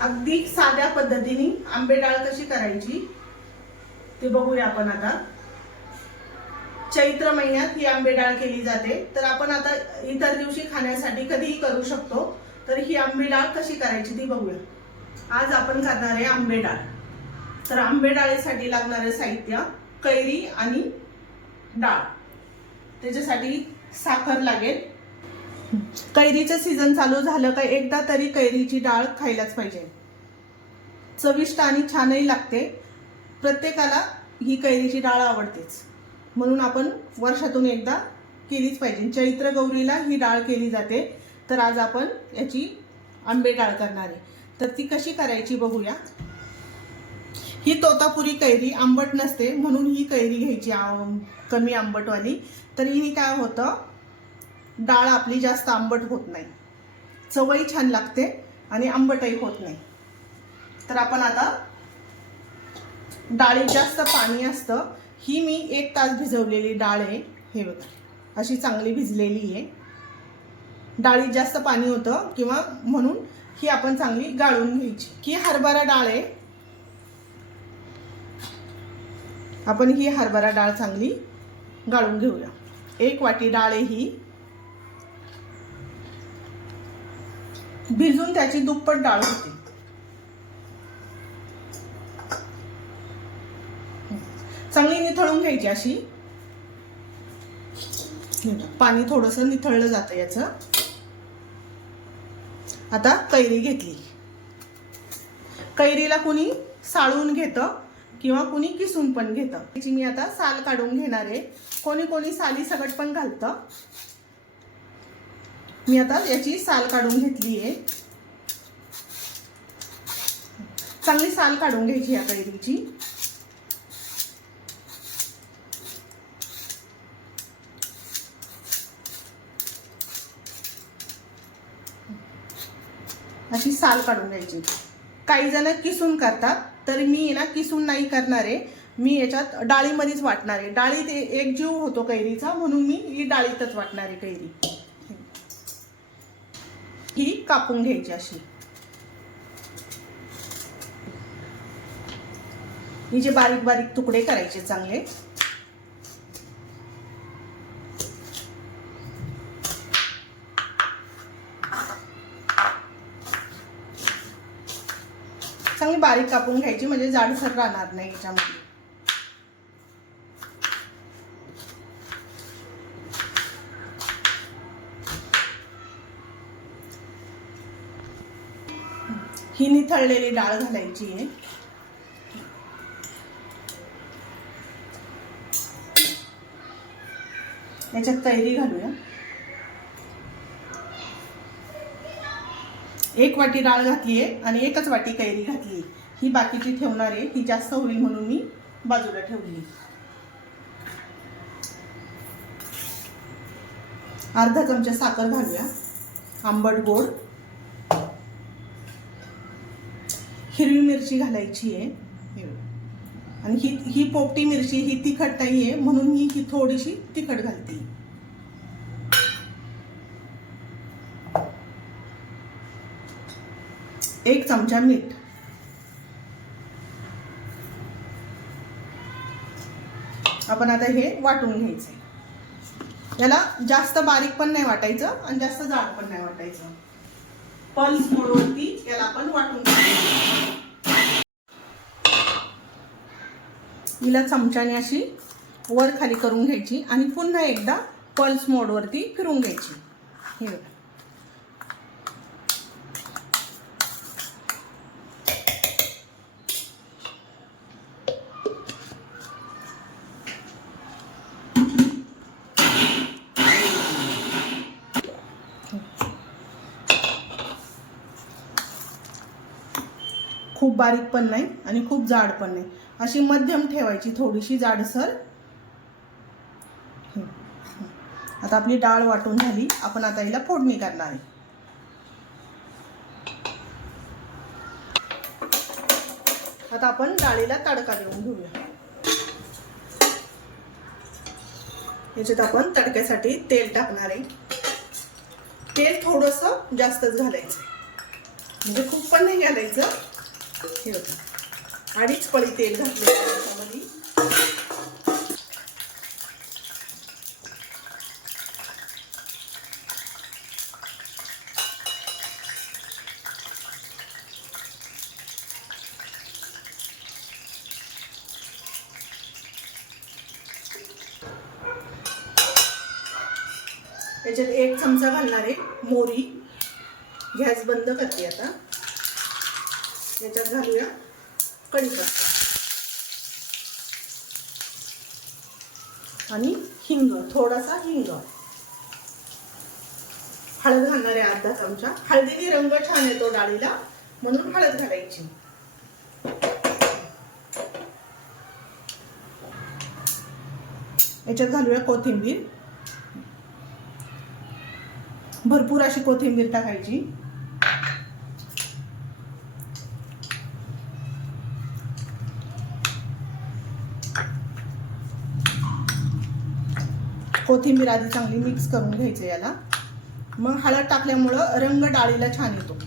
अगदी साध्या पद्धतीने आंबे डाळ कशी करायची ते बघूया आपण आता। चैत्र महिन्यात ही आंबे डाळ केली जाते, तर आपण आता इतर दिवशी खाण्यासाठी कधीही करू शकतो। तर ही आंबे डाळ कशी करायची ती बघूया। आज आपण करणार आहे आंबे डाळ। तर आंबे डाळीसाठी लागणारे साहित्य कैरी आणि डाळ। त्याच्यासाठी साखर लागेल। कैरीचं सीझन चालू झालं का एकदा तरी कैरीची डाळ खायलाच पाहिजे। चविष्ट आणि छानही लागते। प्रत्येकाला ही कैरीची डाळ आवडतेच, म्हणून आपण वर्षातून एकदा केलीच पाहिजे। चैत्र गौरीला ही डाळ केली जाते। तर आज आपण याची आंबे डाळ करणार आहे। तर ती कशी करायची बघूया। ही तोतापुरी कैरी आंबट नसते, म्हणून ही कैरी घ्यायची कमी आंबटवाली। तरी ही काय होतं, डाळ आपली जास्त आंबट होत नाही, चवही छान लागते आणि आंबटही होत नाही। तर आपण आता डाळीत जास्त पाणी असतं। ही मी 1 तास भिजवलेली डाळ आहे। हे बघा, अशी चांगली भिजलेली आहे। डाळीत जास्त पाणी होतं किंवा म्हणून ही आपण चांगली गाळून घ्यायची। ही हरभरा डाळ आहे। आपण ही हरभरा डाळ चांगली गाळून घेऊया। 1 वाटी डाळ आहे ही। भिजून त्याची दुप्पट डाळ होते। चांगली निथळून घ्यायची अशी। पाणी थोडंसं निथळलं जातं याचं। आता कैरी घेतली। कैरीला कुणी साळून घेतं किंवा कुणी किसून पण घेतं। त्याची मी आता साल काढून घेणार आहे। कोणी कोणी साली सकट पण घालतं। मी आता याची साल काढून घेतली आहे। चांगली साल काढून घ्यायची या कैरीची। अशी साल काढून घ्यायची। काही जण किसून करतात, तर मी ना किसून नाही करणार आहे। मी याच्यात डाळीमध्येच वाटणार आहे। डाळीत एक जीव होतो कैरीचा, म्हणून मी ही डाळीतच वाटणार आहे कैरी। ही कापून घ्यायची अशी। हिचे बारीक बारीक तुकडे करायचे चांगले। चांगली बारीक कापून घ्यायची, म्हणजे जाडसर राहणार नाही याच्यामध्ये। ही निथळलेली डाळ घालायची आहे। याच्यात कैरी घालूया। 1 वाटी डाळ घातली आहे आणि 1च वाटी कैरी घातली। ही बाकीची ठेवणार आहे, ही जास्त होईल म्हणून मी बाजूला ठेवली। अर्धा चमचा साखर घालूया, आंबट गोड। हिरवी मिरची घालायची आहे आणि ही पोपटी मिरची ही तिखट नाहीये, म्हणून मी ही थोडीशी तिखट घालते। एक चमचा मीठ। आपण आता हे वाटून घ्यायचंय। याला जास्त बारीक पण नाही वाटायचं आणि जास्त जाड पण नाही वाटायचं। पल्स मोडवरती याला आपण वाटून घ्यायचं। हिला चमच्याने अशी वर खाली करून घ्यायची आणि पुन्हा एकदा पल्स मोडवरती फिरवून घ्यायची। हे बघा, खूप बारीक पण नाही आणि खूप जाड पण नाही, अशी मध्यम ठेवायची, थोडीशी जाडसर। आता आपली डाळ वाटून झाली। आपण आता हिला फोडणी करणार आहे। आता आपण डाळीला तडका देऊन घेऊया। याच्यात आपण तडक्यासाठी तेल टाकणार आहे। तेल थोडंसं जास्तच घालायचं। म्हणजे खूप पण नाही घालायचं. हे होतं 2.5 पळी तेल घातले त्याच्यामध्ये. त्याच्यात 1 चमचा घालणार आहे मोहरी. गॅस बंद करते आता. याच्यात घालूया कढीपत्ता आणि हिंग, थोडासा हिंग. हळद घालणार आहे अर्धा चमचा. हळदीने रंग छान येतो डाळीला, म्हणून हळद घालायची. याच्यात घालूया कोथिंबीर. भरपूर अशी कोथिंबीर टाकायची. कोथिंबीर आधी चांगली मिक्स करून घ्यायचं याला. मग हळद टाकल्यामुळं रंग डाळीला छान येतो.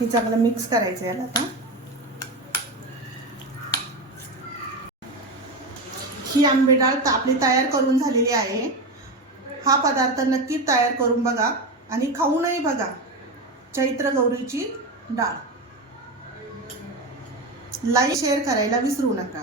हे चांगलं मिक्स करायचं याला आता. ही आंबे डाळ आपली तयार करून झालेली आहे. हा पदार्थ नक्की तयार करून बघा आणि खाऊनही बघा. चैत्र गौरीची डाळ. लाईक शेअर करायला विसरू नका.